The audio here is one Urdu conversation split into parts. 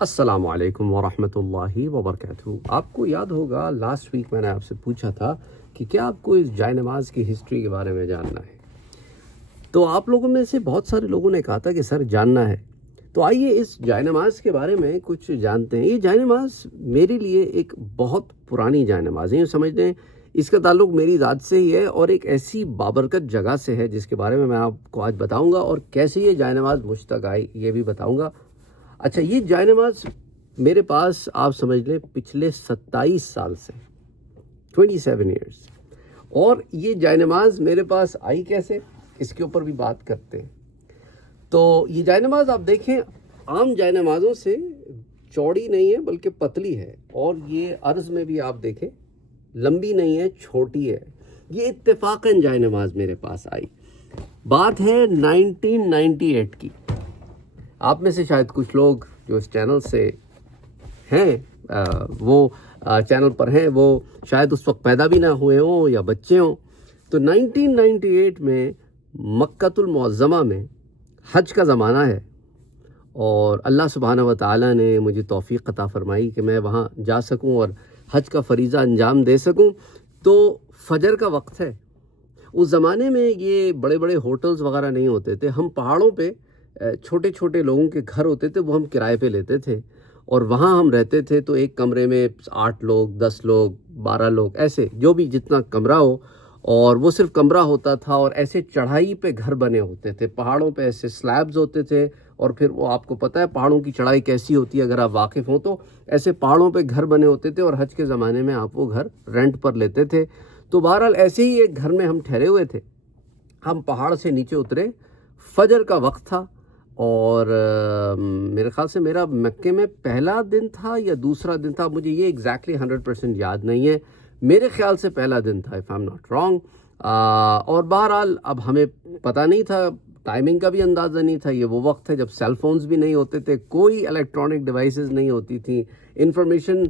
السلام علیکم ورحمۃ اللہ وبرکاتہ۔ آپ کو یاد ہوگا لاسٹ ویک میں نے آپ سے پوچھا تھا کہ کیا آپ کو اس جائے نماز کی ہسٹری کے بارے میں جاننا ہے، تو آپ لوگوں میں سے بہت سارے لوگوں نے کہا تھا کہ سر جاننا ہے۔ تو آئیے اس جائے نماز کے بارے میں کچھ جانتے ہیں۔ یہ جائے نماز میرے لیے ایک بہت پرانی جائے نماز ہے، یہ سمجھ لیں اس کا تعلق میری ذات سے ہی ہے اور ایک ایسی بابرکت جگہ سے ہے جس کے بارے میں آپ کو آج بتاؤں گا، اور کیسے یہ جائے نماز مجھ تک آئی یہ بھی بتاؤں گا۔ اچھا، یہ جائے نماز میرے پاس آپ سمجھ لیں پچھلے 27 سال سے 27 ایئرس، اور یہ جائے نماز میرے پاس آئی کیسے، اس کے اوپر بھی بات کرتے ہیں۔ تو یہ جائے نماز آپ دیکھیں عام جائے نمازوں سے چوڑی نہیں ہے بلکہ پتلی ہے، اور یہ عرض میں بھی آپ دیکھیں لمبی نہیں ہے، چھوٹی ہے۔ یہ اتفاقاً جائے نماز میرے پاس آئی، بات ہے 1998 کی۔ آپ میں سے شاید کچھ لوگ جو اس چینل سے ہیں وہ چینل پر ہیں، وہ شاید اس وقت پیدا بھی نہ ہوئے ہوں یا بچے ہوں۔ تو 1998 میں مکۃ المعظمہ میں حج کا زمانہ ہے، اور اللہ سبحانہ و تعالیٰ نے مجھے توفیق عطا فرمائی کہ میں وہاں جا سکوں اور حج کا فریضہ انجام دے سکوں۔ تو فجر کا وقت ہے۔ اس زمانے میں یہ بڑے بڑے ہوٹلز وغیرہ نہیں ہوتے تھے، ہم پہاڑوں پہ چھوٹے چھوٹے لوگوں کے گھر ہوتے تھے، وہ ہم کرائے پہ لیتے تھے اور وہاں ہم رہتے تھے۔ تو ایک کمرے میں 8 لوگ، 10 لوگ، 12 لوگ، ایسے جو بھی جتنا کمرہ ہو، اور وہ صرف کمرہ ہوتا تھا، اور ایسے چڑھائی پہ گھر بنے ہوتے تھے، پہاڑوں پہ ایسے سلیبز ہوتے تھے، اور پھر وہ آپ کو پتہ ہے پہاڑوں کی چڑھائی کیسی ہوتی ہے اگر آپ واقف ہوں تو، ایسے پہاڑوں پہ گھر بنے ہوتے تھے، اور حج کے زمانے میں آپ وہ گھر رینٹ پر لیتے تھے۔ تو بہرحال ایسے ہی ایک گھر میں ہم ٹھہرے ہوئے تھے، ہم پہاڑ سے نیچے اترے، فجر کا وقت تھا، اور میرے خیال سے میرا مکے میں پہلا دن تھا یا دوسرا دن تھا، مجھے یہ ایگزیکٹلی 100% یاد نہیں ہے، میرے خیال سے پہلا دن تھا if I'm not wrong۔ اور بہرحال اب ہمیں پتہ نہیں تھا، ٹائمنگ کا بھی اندازہ نہیں تھا، یہ وہ وقت ہے جب سیل فونز بھی نہیں ہوتے تھے، کوئی الیکٹرانک ڈیوائسز نہیں ہوتی تھیں، انفارمیشن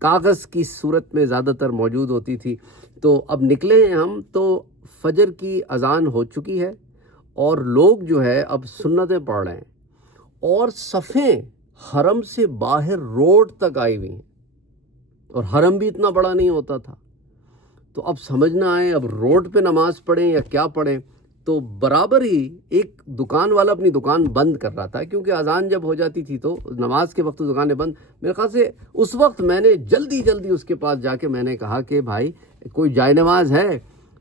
کاغذ کی صورت میں زیادہ تر موجود ہوتی تھی۔ تو اب نکلے ہیں ہم، تو فجر کی اذان ہو چکی ہے، اور لوگ جو ہے اب سنتیں پڑھ رہے ہیں، اور صفیں حرم سے باہر روڈ تک آئی ہوئی ہیں، اور حرم بھی اتنا بڑا نہیں ہوتا تھا۔ تو اب سمجھ نہ آئے اب روڈ پہ نماز پڑھیں یا کیا پڑھیں۔ تو برابر ہی ایک دکان والا اپنی دکان بند کر رہا تھا، کیونکہ اذان جب ہو جاتی تھی تو نماز کے وقت دکانیں بند۔ میرے خیال سے اس وقت میں نے جلدی اس کے پاس جا کے میں نے کہا کہ بھائی کوئی جائے نماز ہے؟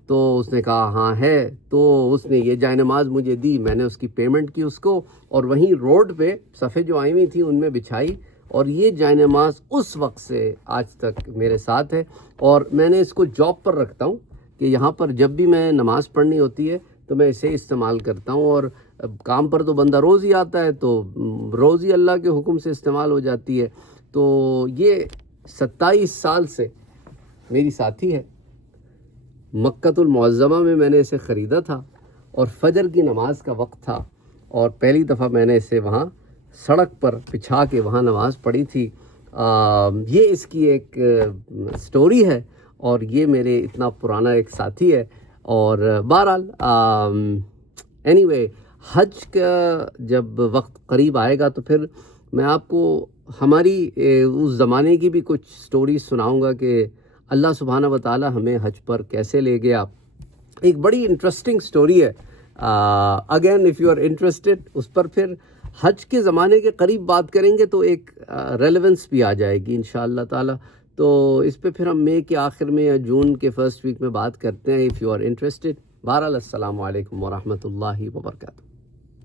تو اس نے کہا ہاں ہے۔ تو اس نے یہ جائے نماز مجھے دی، میں نے اس کی پیمنٹ کی اس کو، اور وہیں روڈ پہ صفیں جو آئی ہوئی تھیں ان میں بچھائی، اور یہ جائے نماز اس وقت سے آج تک میرے ساتھ ہے، اور میں نے اس کو جاب پر رکھتا ہوں کہ یہاں پر جب بھی میں نماز پڑھنی ہوتی ہے تو میں اسے استعمال کرتا ہوں، اور کام پر تو بندہ روز ہی آتا ہے تو روز ہی اللہ کے حکم سے استعمال ہو جاتی ہے۔ تو یہ 27 سال سے میری ساتھی ہے۔ مکۃ المعظمہ میں میں نے اسے خریدا تھا، اور فجر کی نماز کا وقت تھا، اور پہلی دفعہ میں نے اسے وہاں سڑک پر بچھا کے وہاں نماز پڑھی تھی۔ یہ اس کی ایک سٹوری ہے، اور یہ میرے اتنا پرانا ایک ساتھی ہے۔ اور بہرحال اینی وے، حج کا جب وقت قریب آئے گا تو پھر میں آپ کو ہماری اس زمانے کی بھی کچھ سٹوری سناؤں گا کہ اللہ سبحانہ و تعالی ہمیں حج پر کیسے لے گیا۔ ایک بڑی انٹرسٹنگ سٹوری ہے، again if you are interested اس پر پھر حج کے زمانے کے قریب بات کریں گے تو ایک ریلیونس بھی آ جائے گی انشاءاللہ تعالی۔ تو اس پہ پھر ہم مئی کے آخر میں یا جون کے فرسٹ ویک میں بات کرتے ہیں اف یو آر انٹرسٹڈ۔ بہرحال السلام علیکم ورحمۃ اللہ وبرکاتہ۔